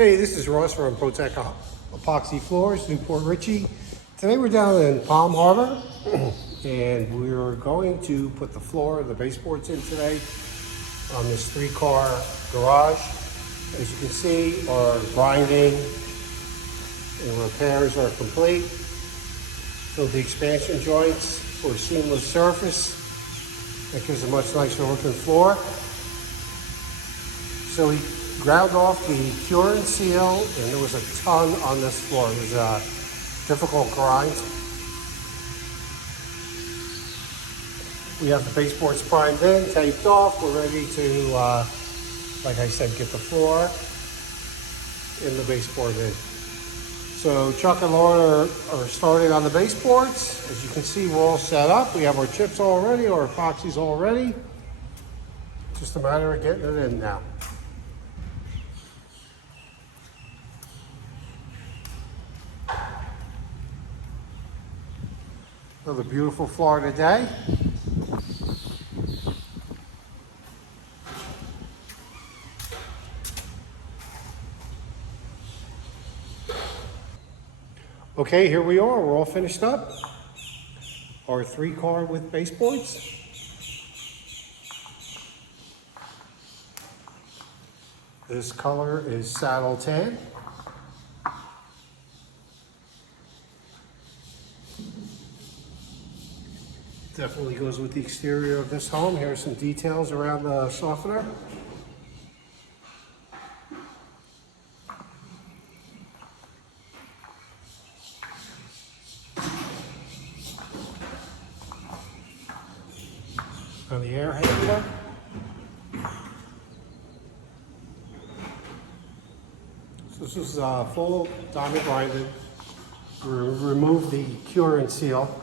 Hey, this is Ross from ProTech Epoxy Floors, Newport Richey. Today we're down in Palm Harbor and we're going to put the floor, the baseboards in today on this 3-car garage. As you can see, our grinding and repairs are complete. Filled the expansion joints for a seamless surface. That gives a much nicer looking floor. So we ground off the cure and seal, and there was a ton on this floor. It was a difficult grind. We have the baseboards primed in, taped off. We're ready to, like I said, get the floor and the baseboard in. So Chuck and Lauren are starting on the baseboards. As you can see, we're all set up. We have our chips all ready, our epoxies all ready. Just a matter of getting it in now. Another beautiful Florida day. Okay, here we are. We're all finished up. Our 3-car with baseboards. This color is saddle tan. Definitely goes with the exterior of this home. Here are some details around the softener. On the air handler. So this is full diamond grinded. Remove the cure and seal.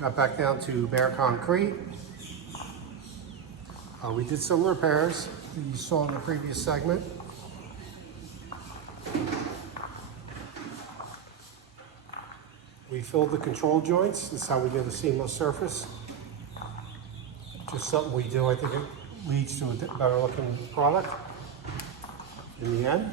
Got back down to bare concrete. We did some repairs that you saw in the previous segment. We filled the control joints. This is how we get a seamless surface. Just something we do. I think it leads to a better looking product in the end.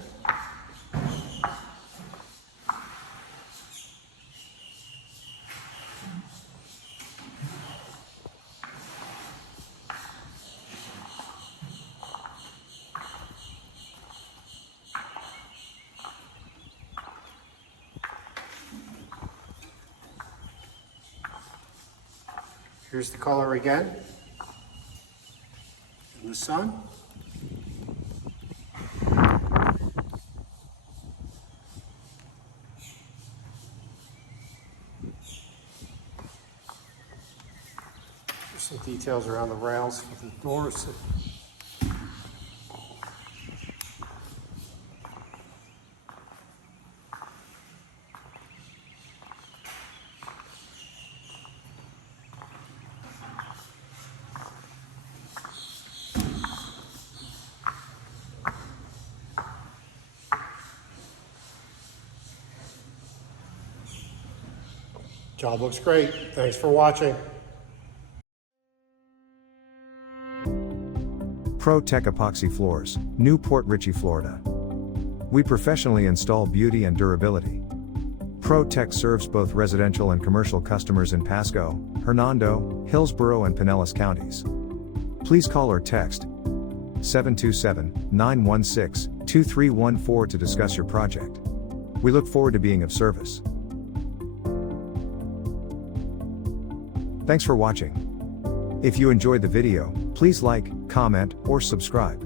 Here's the color again in the sun. There's some details around the rails for the doors. Job looks great. Thanks for watching. ProTech Epoxy Floors, Newport Richey, Florida. We professionally install beauty and durability. ProTech serves both residential and commercial customers in Pasco, Hernando, Hillsborough and Pinellas counties. Please call or text 727-916-2314 to discuss your project. We look forward to being of service. Thanks for watching. If you enjoyed the video, please like, comment, or subscribe.